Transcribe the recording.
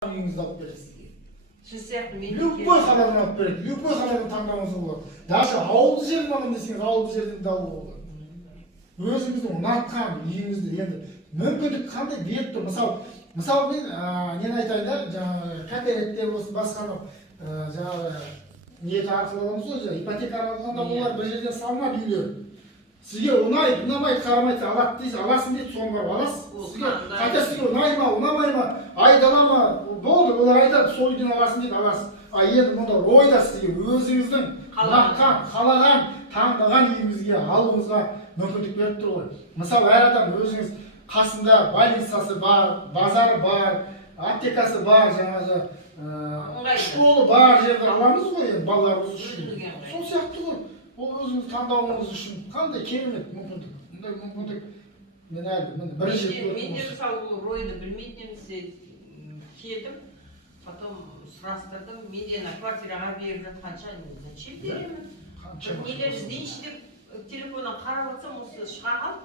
үйіңізді алып береді сізге. Сіз сияқты мен Любой қаладан алып береді, любой қаладан таңдауыңызға болады. Даже ауылды жерден аламын десеңіз, ауылды жерден де алуға болады. Өзіңіздің ұнатқан үйіңізді енді мүмкіндік қандай беріп тұр. Мысалы мен нені айтайын да, жаңағы кооперативтер болсын, басқа жаңағы не арқылы аламыз ғой, ипотека алғанда олар бір жерден салынады үйлер. Сізге ұнайды, ұнамайды, қарамайды, алады дейсіз, аласың дейді, соны барып аласыз. Сізге қайта сізге ұнай ма, ұнамай ма, айдала ма, болды, олар айтады, сол үйден аласың дейді, аласыз. Енді мұнда ойда сізге өзіңіздің қалаған, таңдаған үйіңізге алуыңызға мүмкіндік беріп тұр ғой. Мысалы, әр адам өзіңіз қасында больницасы бар, базары бар, аптекасы бар, жаңағы школы бар жерді аламыз ғой, енді балаларымыз үшін. Сол сияқты ғой. Ол өзіңіз таңдауыңыз үшін қандай керемет мүмкіндік. Мұндай мүмкіндік мен әлі бірінші рет көрдім. Мен де мысалы ройды білмейтін келдім, потом сұрастырдым. Мен де квартираға беріп жатқанша зачем беремін? Нелер іздейінші деп телефоннан қарап отырсам осы шыға қалды.